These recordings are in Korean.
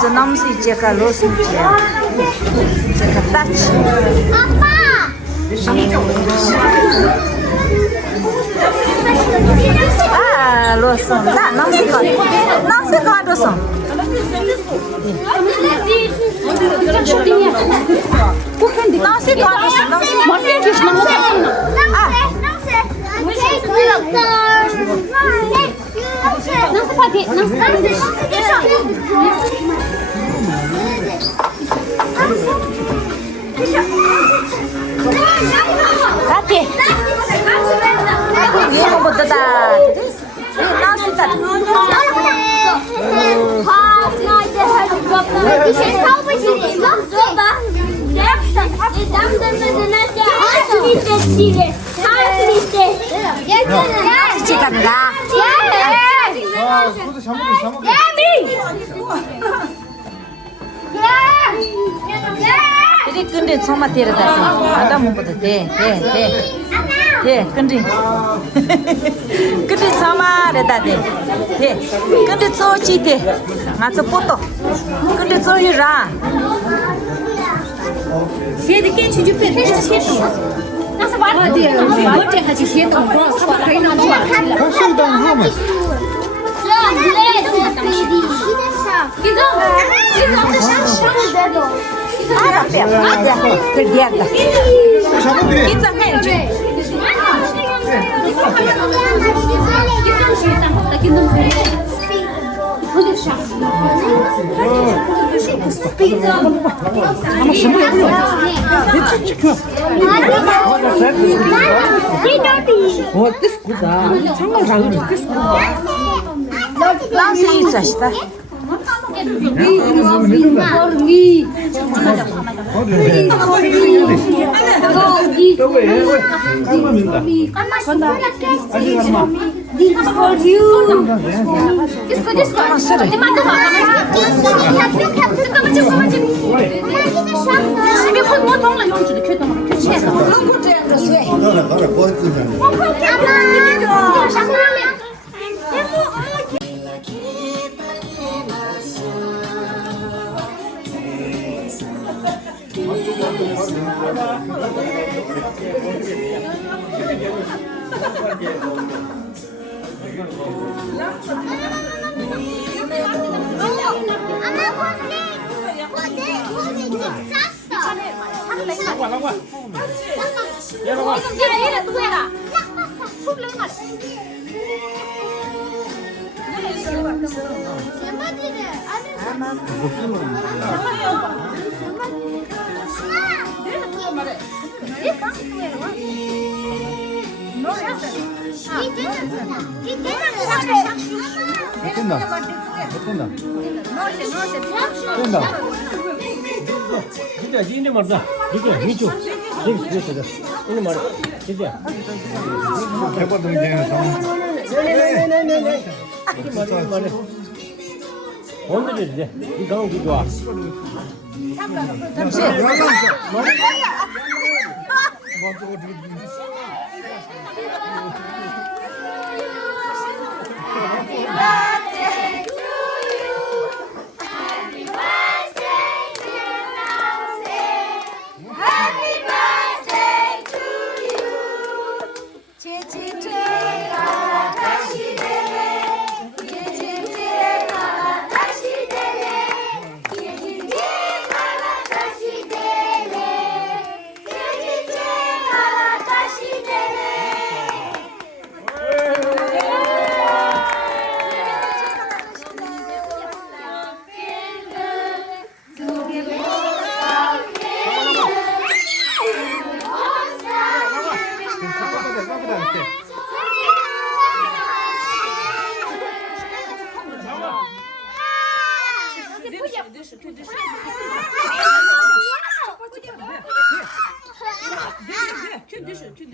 저 남수 이제가 로스 이제가 따치 아 로스 나 남수가 로스 근데 정말 데려다서 아다 먹어도 돼 근데 정말에다 돼 근데 저기 돼 맞아 포토 근데 저기라写的跟去就配开始写的，那是把我这还去写的，我是把可以拿去了。Вот ты скуда? Сама жару, ты скуда? 남수 있었다 진짜 이제 말다. 이제 미주. 이제 오늘 말. 이제. 해봤던 게 네네네네네. 말해. 오늘은 이제 이 강우 좋아.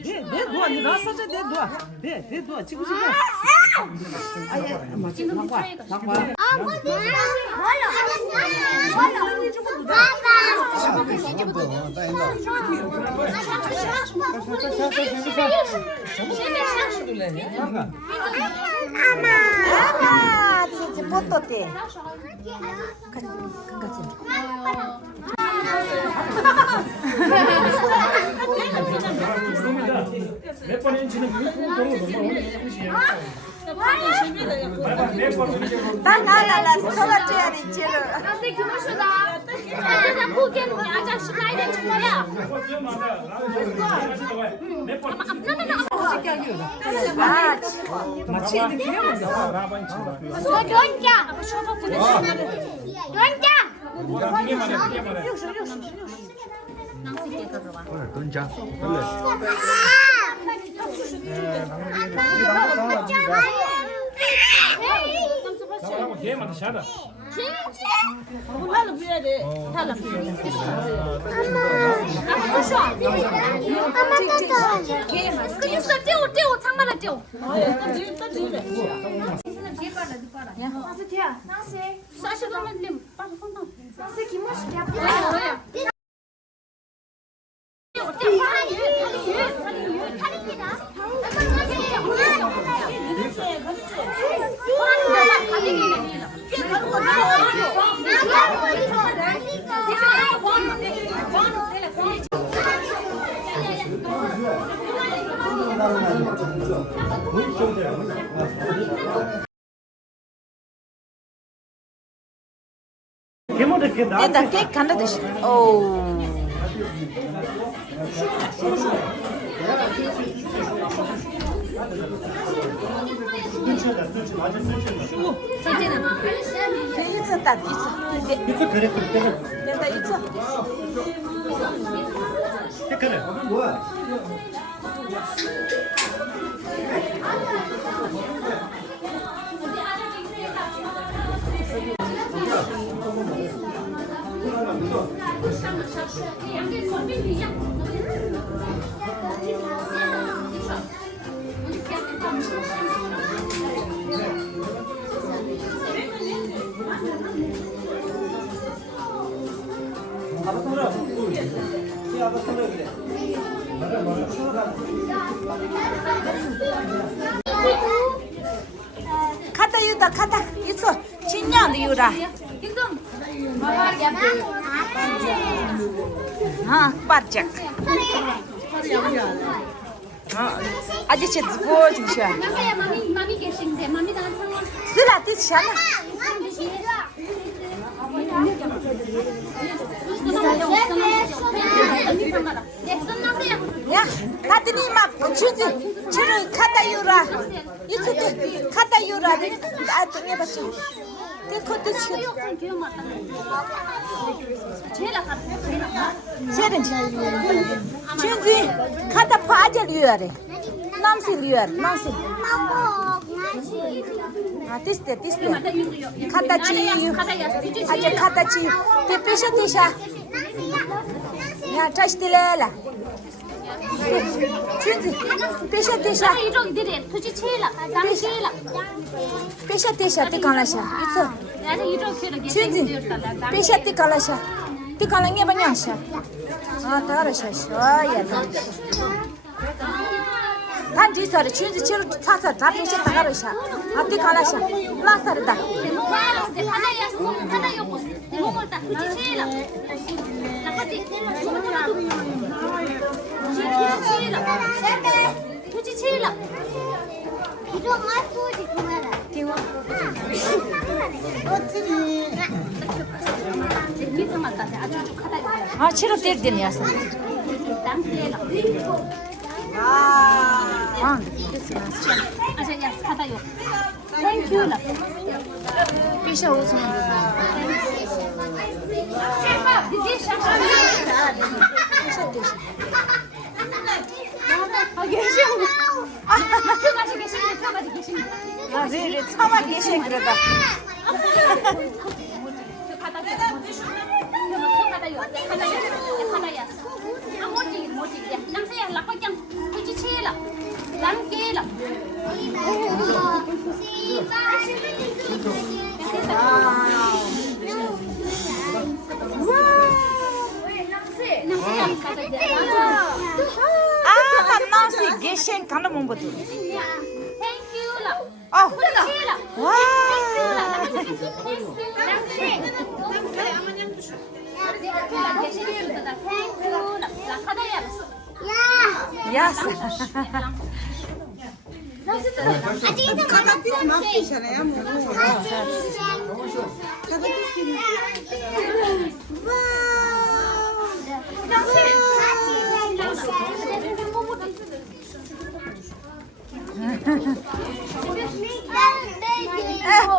내 도와, 니 나서자 내 도와. 내 도와. 지금. 아예 맞지? 나와. 아마 뽀또 때. 몇번 인치는 그거 나나나나 소라 줘야 돼 지금. 나한테 김우수다. 나 고개 아저씨 나이는 뭐야? 아, 마치 이렇게 그냥 연장. 쇼파 보내. 연장. 오늘 돈자 원래 걔한테 샤다 띄워 창만을 띄워. 사시도면 님 빨리 손 넣어. 걔만 이렇게 나 됐다 깨 간다 드시. 오. 있었다 있어. 이거 그래 그래 됐다 있어. 그래 뭐야 카다 유다 카다 있어. 진양도 유라. 아, 바짝. 아저씨 뭐 좀 쉬어. 나세야 마미 계신데 마미 나한테 쓰라 뜻이잖아. 야, 다들 막 주지. 저는 카다 유라. 있을 카다 유라. 아, 또 해봤지. 그것도 쉬어. 세른 준지 카다 파절 유야래. 남실 유야. 남실. 아, 티스테. 카다치. 아재 카다치. 티피샤. 야, 타시텔라. 준지. 피샤. 이쪽 들이 굳이 채라. 당시라. 피샤 티칸라샤. 있어. 나도 이쪽 키로 준지. 피샤 티칸라샤. 티칸랑에 바냐샤. 아, 타라샤. 아야. 단지 서리 준지 치료 차서 다 피샤 타가라샤. 아, 티칸라샤. 라사르다. 하나 요거. 몸을 다 굳이 채라. 나까지. 굳이 채라. 이거 맞추지 그만아. 아, 치료 때리더니야서. 아, 피샤 오선. 아, 네, 처마 계신 그러다. 아, 남나시 계신 가는 못 보도. 아, 와. Yes.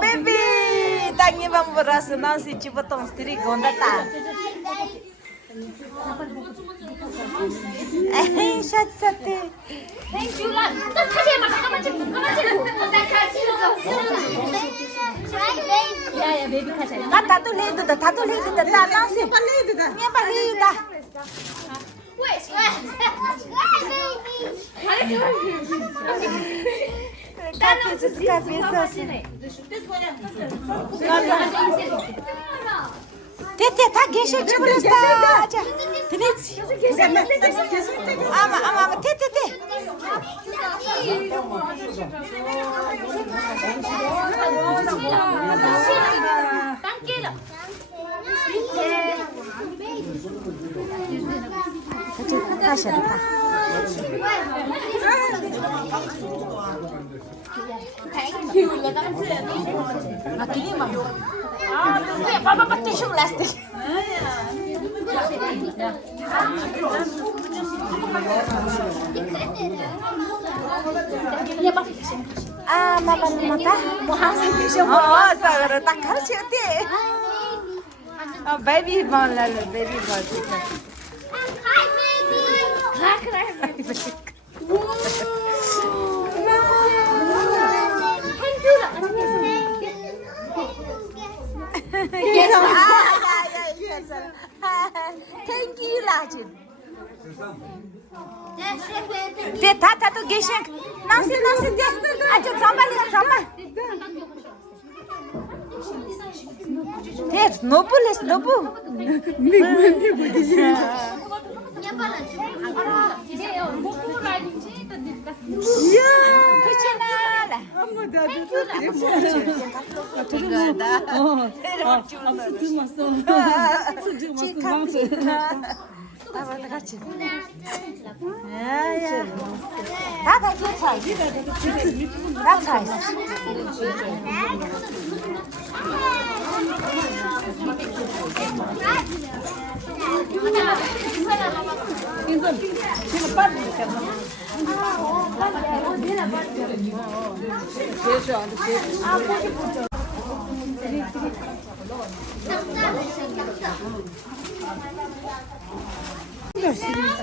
Baby, tangi bang beras nasi cipotong stri gondata. Shat sate. Thank you lah. Kamu cek. Ya baby kaca. Tatu ledu dah, dah nasi. Ni apa ledu dah? Wait. Tapi suka biasa. Tete, tak gesek cebul sta. Tete. Ama, tete. Tranquilo. Kasha dah. Thank you. Makini mah. Papa pakai tisu plastik. Mama mata. Oh, saudara tak kerja dia. Baby ball lalu, baby ball. Hi baby. Yes. Thank you Lajin. Dia tata tu gesek. Nasi dia. Aja sambal. Dia nobu. Ya, kucina.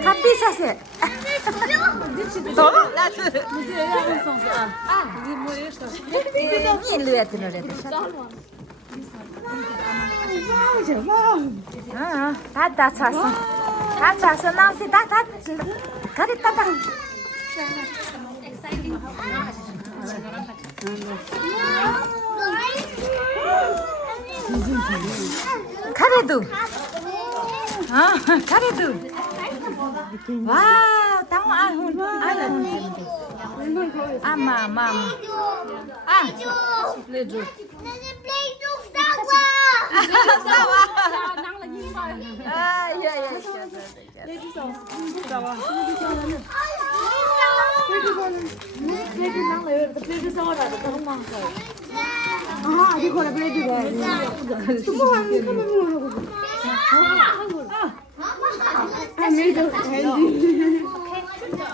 Happy saset. Todo? Ni lihat ni lihat. Dah casas nasi dah. Kari tata. Karedu. Karedu. Wow, tahu ahun. Mama. Leju. Sawa. Ya. Sawa.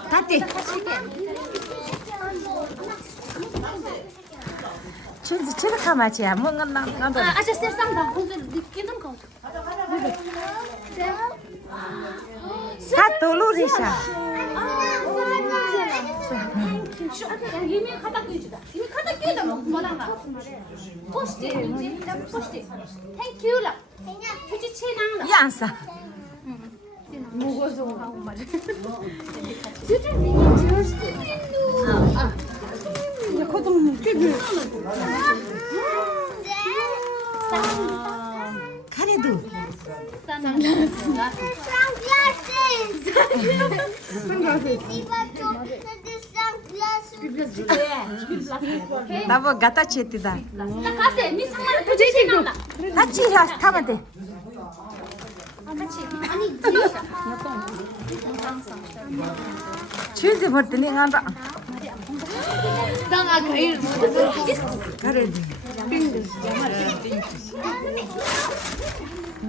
Tati. Cil kamaci ya, mau ngambil. Aja sersang bang, kita kau. Satu lurisha. 이미 갖다 끼주다. 이미 갖다 끼다 뭐 뭐라나. 포스트. 땡큐라. 그지 체낭라. Yansa. 무거워서 하고 말이야. Karedu. 나보 갖다 챘다. 나 가세. 미 상만을 도저히 나온다. 같이 타면 돼. 아니, 주제 볼 때는 안다. 나가 가일 못 그래.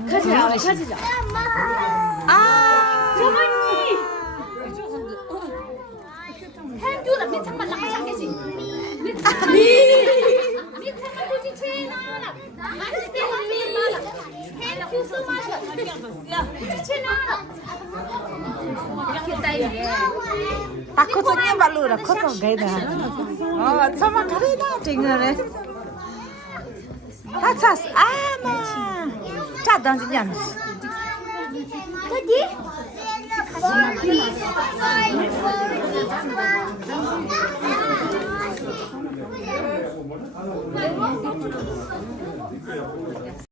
가자. 아, 저만이. 햄주다 미창만 낙창해지. 미창만 도지 채나라. 맛있게 먹는 햄주 소마셔. 도지 채나라. 이렇게 이게. 바꿔서 발로라 커서 가이다. 저만 가리나 쟁여래. 다차스 아마. 자, 던지냐. 어디?